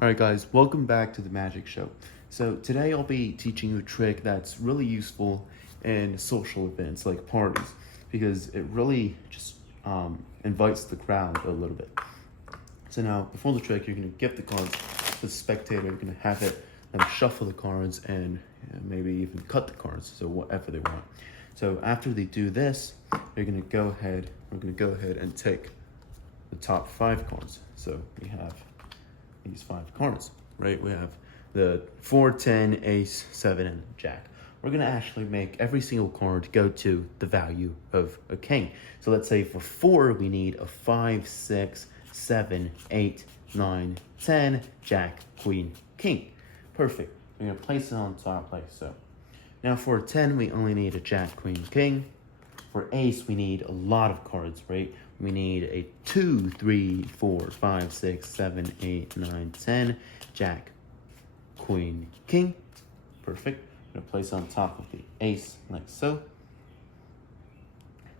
Alright guys, welcome back to the Magic Show. So today I'll be teaching you a trick that's really useful in social events like parties because it really just invites the crowd a little bit. So now before the trick, you're going to give the cards to the spectator. You're going to have them shuffle the cards and maybe even cut the cards, so whatever they want. So after they do this, we're going to go ahead and take the top 5 cards. So we have these 5 cards, right? We have the 4, 10, ace, 7, and jack. We're going to actually make every single card go to the value of a king. So let's say for 4, we need a 5, 6, 7, 8, 9, 10, jack, queen, king. Perfect. We're going to place it on top like so. Now for a 10, we only need a jack, queen, king. For ace, we need a lot of cards, right? We need a 2, 3, 4, 5, 6, 7, 8, 9, 10, jack, queen, king. Perfect. I'm going to place on top of the ace like so.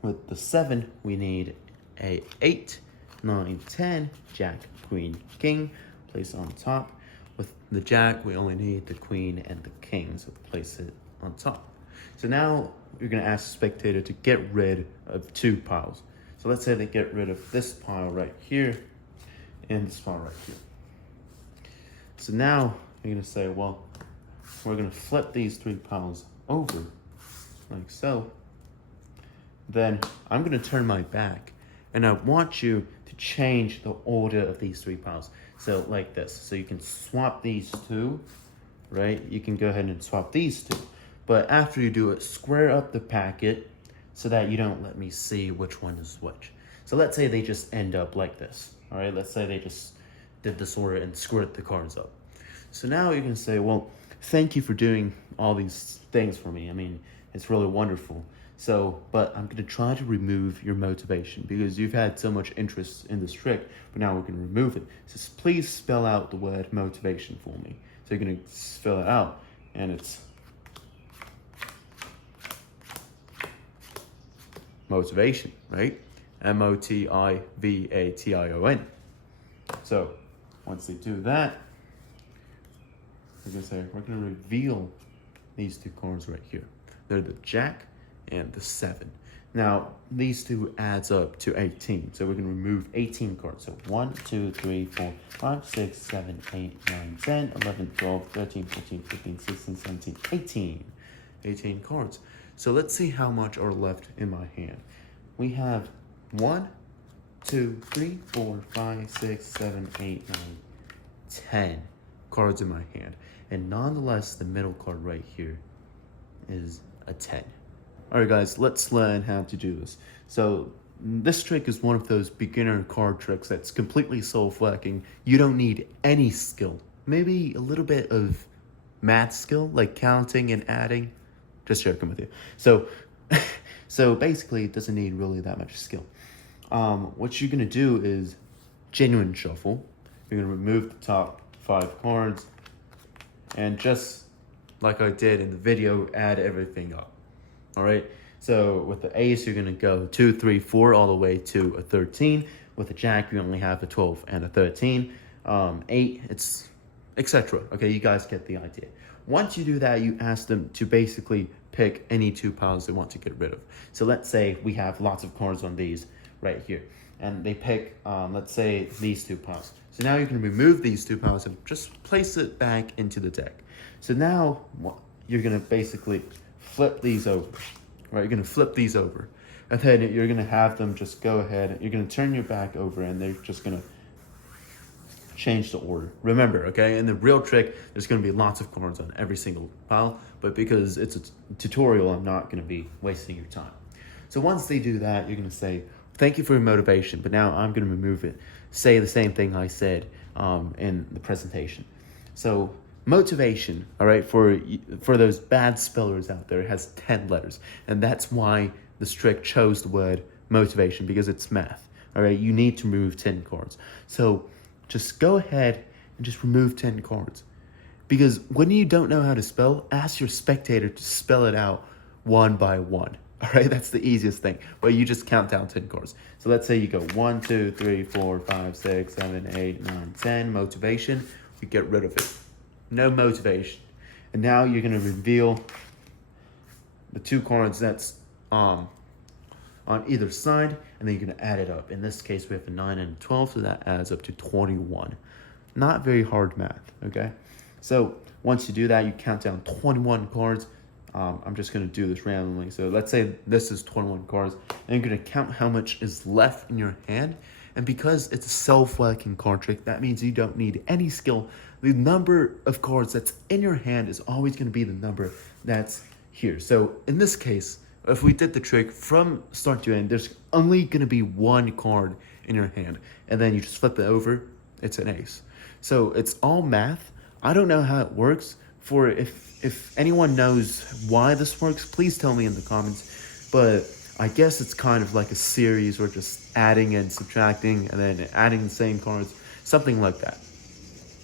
With the 7, we need a 8, 9, 10, jack, queen, king. Place on top. With the jack, we only need the queen and the king, so place it on top. So now you're going to ask the spectator to get rid of 2 piles. So let's say they get rid of this pile right here and this pile right here. So now you're going to say, well, we're going to flip these 3 piles over like so. Then I'm going to turn my back and I want you to change the order of these 3 piles. So like this. So you can swap these 2, right? You can go ahead and swap these 2. But after you do it, square up the packet so that you don't let me see which one is which. So let's say they just end up like this, all right? Let's say they just did this order and squared the cards up. So now you can say, well, thank you for doing all these things for me. I mean, it's really wonderful. So, but I'm gonna try to remove your motivation because you've had so much interest in this trick, but now we're gonna remove it. So please spell out the word motivation for me. So you're gonna spell it out and it's motivation, right? M-O-T-I-V-A-T-I-O-N. So once they do that, we're gonna reveal these 2 cards right here. They're the jack and the 7. Now these 2 adds up to 18. So we're gonna remove 18 cards. So 1, 2, 3, 4, 5, 6, 7, 8, 9, 10, 11, 12, 13, 14, 15, 16, 17, 18. 18 cards. So let's see how much are left in my hand. We have 1, 2, 3, 4, 5, 6, 7, 8, 9, 10 cards in my hand. And nonetheless, the middle card right here is a 10. All right, guys, let's learn how to do this. So this trick is one of those beginner card tricks that's completely self-working. You don't need any skill. Maybe a little bit of math skill, like counting and adding. Just joking with you. So basically, it doesn't need really that much skill. What you're gonna do is genuine shuffle. You're gonna remove the top 5 cards, and just like I did in the video, add everything up. All right. So with the ace, you're gonna go 2, 3, 4 all the way to a 13. With the jack, you only have a 12 and a 13. 8, it's etc. Okay, you guys get the idea. Once you do that, you ask them to basically pick any 2 piles they want to get rid of. So let's say we have lots of cards on these right here, and they pick, let's say, these 2 piles. So now you can remove these 2 piles and just place it back into the deck. So now you're gonna basically flip these over, right? You're gonna flip these over, and then you're gonna have them just go ahead. You're gonna turn your back over, and they're just gonna change the order. Remember, okay, in the real trick, there's going to be lots of cards on every single pile, but because it's a tutorial, I'm not going to be wasting your time. So once they do that, you're going to say, thank you for your motivation, but now I'm going to remove it. Say the same thing I said in the presentation. So motivation, all right, for those bad spellers out there, it has 10 letters, and that's why this trick chose the word motivation, because it's math, all right? You need to remove 10 cards. So just go ahead and just remove 10 cards. Because when you don't know how to spell, ask your spectator to spell it out one by one. All right, that's the easiest thing. But you just count down 10 cards. So let's say you go 1, 2, 3, 4, 5, 6, 7, 8, 9, 10, motivation. to get rid of it. No motivation. And now you're gonna reveal the 2 cards that's on either side, and then you're gonna add it up. In this case, we have a 9 and a 12, so that adds up to 21. Not very hard math, okay? So once you do that, you count down 21 cards. I'm just gonna do this randomly. So let's say this is 21 cards, and you're gonna count how much is left in your hand. And because it's a self-whacking card trick, that means you don't need any skill. The number of cards that's in your hand is always gonna be the number that's here. So in this case, if we did the trick from start to end, there's only gonna be 1 card in your hand, and then you just flip it over, it's an ace. So it's all math. I don't know how it works. If anyone knows why this works, please tell me in the comments. But I guess it's kind of like a series or just adding and subtracting and then adding the same cards, something like that.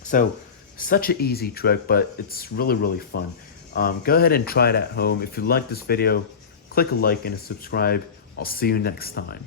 So such an easy trick, but it's really, really fun. Go ahead and try it at home. If you like this video, click a like and a subscribe. I'll see you next time.